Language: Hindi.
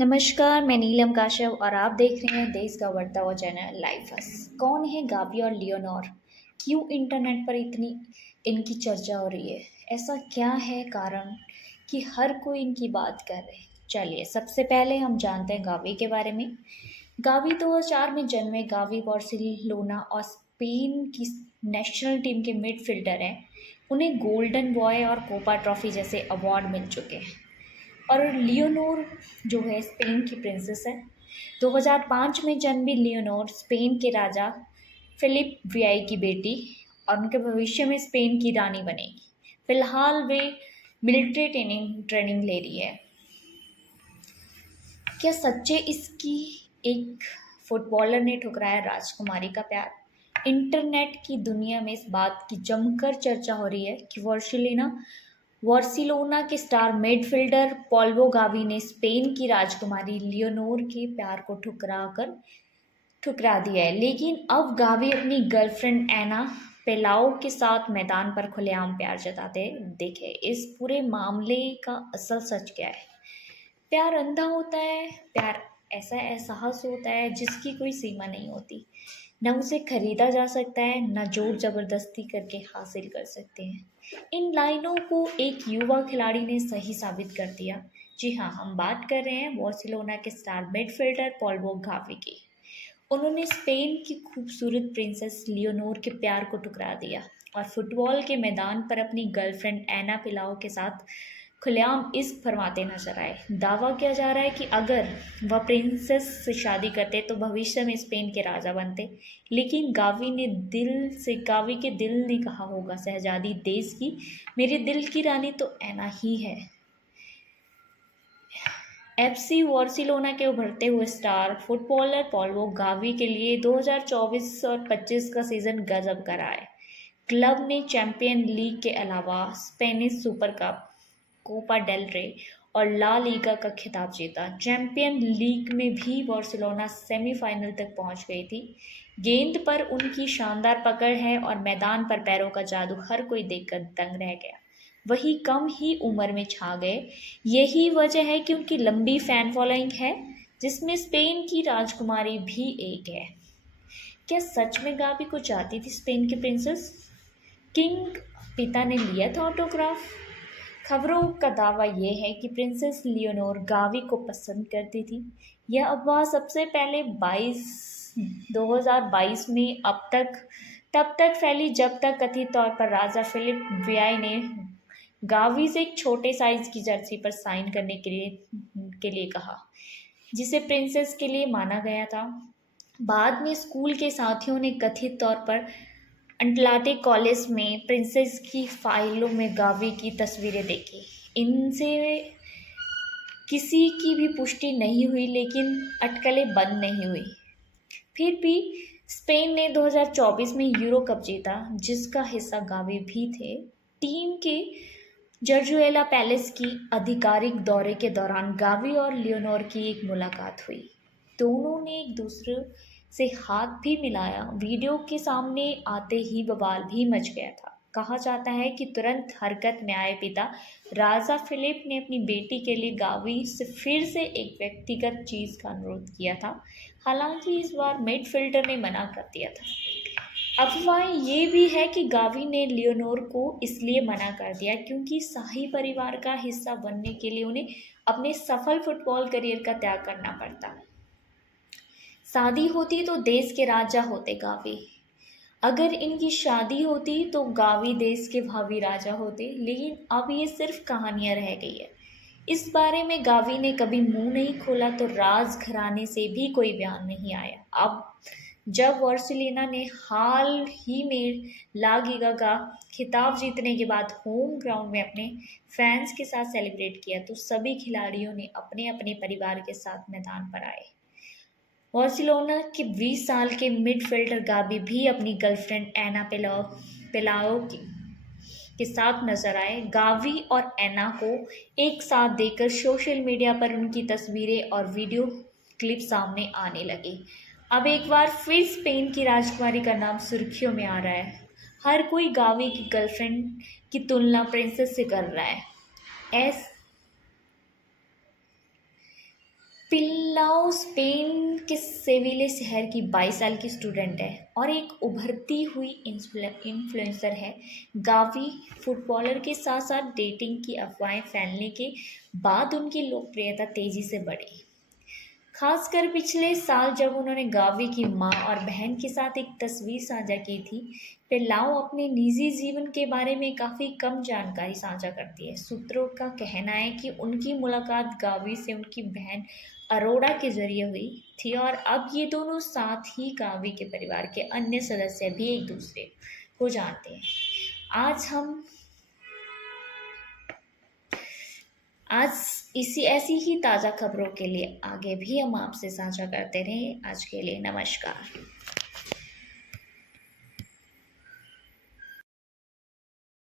नमस्कार, मैं नीलम काशव और आप देख रहे हैं देश का बढ़ता हुआ चैनल लाइफ अस। कौन है गावी और लियोनोर? क्यों इंटरनेट पर इतनी इनकी चर्चा हो रही है? ऐसा क्या है कारण कि हर कोई इनकी बात कर रहे हैं? चलिए, सबसे पहले हम जानते हैं गावी के बारे में। गावी 2004 में जन्मे गावी बार्सिलोना और स्पेन की नेशनल टीम के मिडफील्डर हैं। उन्हें गोल्डन बॉय और कोपा ट्रॉफी जैसे अवार्ड मिल चुके हैं। और लियोनोर जो है स्पेन की प्रिंसेस है। 2005 में जन्मी लियोनोर स्पेन के राजा फिलिप वियाई की बेटी और उनके भविष्य में स्पेन की रानी बनेगी। फिलहाल वे मिलिट्री ट्रेनिंग ले रही है। क्या सच्चे इसकी एक फुटबॉलर ने ठुकराया राजकुमारी का प्यार? इंटरनेट की दुनिया में इस बात की जमकर चर्चा हो रही है कि बार्सिलोना के स्टार मिडफील्डर पॉल्वो गावी ने स्पेन की राजकुमारी लियोनोर के प्यार को ठुकरा दिया है। लेकिन अब गावी अपनी गर्लफ्रेंड एना पेलाओ के साथ मैदान पर खुलेआम प्यार जताते दिखे। इस पूरे मामले का असल सच क्या है? प्यार अंधा होता है? प्यार ऐसा एहसास होता है जिसकी कोई सीमा नहीं होती, न उसे खरीदा जा सकता है, न जोर जबरदस्ती करके हासिल कर सकते हैं। इन लाइनों को एक युवा खिलाड़ी ने सही साबित कर दिया। जी हाँ, हम बात कर रहे हैं बार्सिलोना के स्टार मिडफील्डर पॉल्वो गावी की। उन्होंने स्पेन की खूबसूरत प्रिंसेस लियोनोर के प्यार को ठुकरा दिया और फुटबॉल के मैदान पर अपनी गर्लफ्रेंड एना पिलाओ के साथ खुलेआम इश्क फरमाते नजर आए। दावा किया जा रहा है कि अगर वह प्रिंसेस से शादी करते तो भविष्य में स्पेन के राजा बनते। लेकिन गावी के दिल ने कहा होगा, शहजादी देश की, मेरे दिल की रानी तो एना ही है। एफसी बार्सिलोना के उभरते हुए स्टार फुटबॉलर पॉल्वो गावी के लिए 2024 और 25 का सीजन गजब का रहा है। क्लब ने चैंपियन लीग के अलावा Spanish super cup, Copa del Rey और ला लीगा का खिताब जीता। चैंपियन लीग में भी बार्सिलोना सेमीफाइनल तक पहुंच गई थी। गेंद पर उनकी शानदार पकड़ है और मैदान पर पैरों का जादू हर कोई देखकर दंग रह गया। वही कम ही उम्र में छा गए। यही वजह है कि उनकी लंबी फैन फॉलोइंग है, जिसमें स्पेन की राजकुमारी भी एक है। क्या सच में गावी को चाहती थी स्पेन की प्रिंसेस? किंग पिता ने लिया था ऑटोग्राफ? खबरों का दावा यह है कि प्रिंसेस लियोनोर गावी को पसंद करती थी। यह अफवाह सबसे पहले 2022 में तब तक फैली जब तक कथित तौर पर राजा फिलिप वियाई ने गावी से एक छोटे साइज की जर्सी पर साइन करने के लिए कहा, जिसे प्रिंसेस के लिए माना गया था। बाद में स्कूल के साथियों ने कथित तौर पर अटलांटिक कॉलेज में प्रिंसेस की फाइलों में गावी की तस्वीरें देखी। इनसे किसी की भी पुष्टि नहीं हुई, लेकिन अटकलें बंद नहीं हुई। फिर भी स्पेन ने 2024 में यूरो कप जीता, जिसका हिस्सा गावी भी थे। टीम के जर्जुएला पैलेस की आधिकारिक दौरे के दौरान गावी और लियोनोर की एक मुलाकात हुई। दोनों ने एक दूसरे से हाथ भी मिलाया। वीडियो के सामने आते ही बवाल भी मच गया था। कहा जाता है कि तुरंत हरकत में आए पिता राजा फिलिप ने अपनी बेटी के लिए गावी से फिर से एक व्यक्तिगत चीज का अनुरोध किया था। हालांकि इस बार मिडफील्डर ने मना कर दिया था। अफवाह ये भी है कि गावी ने लियोनोर को इसलिए मना कर दिया क्योंकि शाही परिवार का हिस्सा बनने के लिए उन्हें अपने सफल फुटबॉल करियर का त्याग करना पड़ता। शादी होती तो देश के राजा होते गावी। अगर इनकी शादी होती तो गावी देश के भावी राजा होते। लेकिन अब ये सिर्फ कहानियां रह गई है। इस बारे में गावी ने कभी मुंह नहीं खोला तो राजघराने से भी कोई बयान नहीं आया। अब जब बार्सिलोना ने हाल ही में ला लीगा का खिताब जीतने के बाद होम ग्राउंड में अपने फैंस के साथ सेलिब्रेट किया तो सभी खिलाड़ियों ने अपने अपने परिवार के साथ मैदान पर आए। बार्सिलोना के 20 साल के मिडफील्डर गावी भी अपनी गर्लफ्रेंड एना पेलाओ के साथ नजर आए। गावी और एना को एक साथ देखकर सोशल मीडिया पर उनकी तस्वीरें और वीडियो क्लिप सामने आने लगी। अब एक बार फिर स्पेन की राजकुमारी का नाम सुर्खियों में आ रहा है। हर कोई गावी की गर्लफ्रेंड की तुलना प्रिंसेस से कर रहा है। पिल्लाओ स्पेन के सेविले शहर की 22 साल की स्टूडेंट है और एक उभरती हुई इन्फ्लुएंसर है। गावी फुटबॉलर के साथ साथ डेटिंग की अफवाहें फैलने के बाद उनकी लोकप्रियता तेजी से बढ़ी। खासकर पिछले साल जब उन्होंने गावी की मां और बहन के साथ एक तस्वीर साझा की थी। पिल्लाओ अपने निजी जीवन के बारे में काफ़ी कम जानकारी साझा करती है। सूत्रों का कहना है कि उनकी मुलाकात गावी से उनकी बहन अरोड़ा के जरिए हुई थी और अब ये दोनों साथ ही गावी के परिवार के अन्य सदस्य भी एक दूसरे को जानते हैं। आज इसी ऐसी ही ताज़ा खबरों के लिए आगे भी हम आपसे साझा करते रहें। आज के लिए नमस्कार।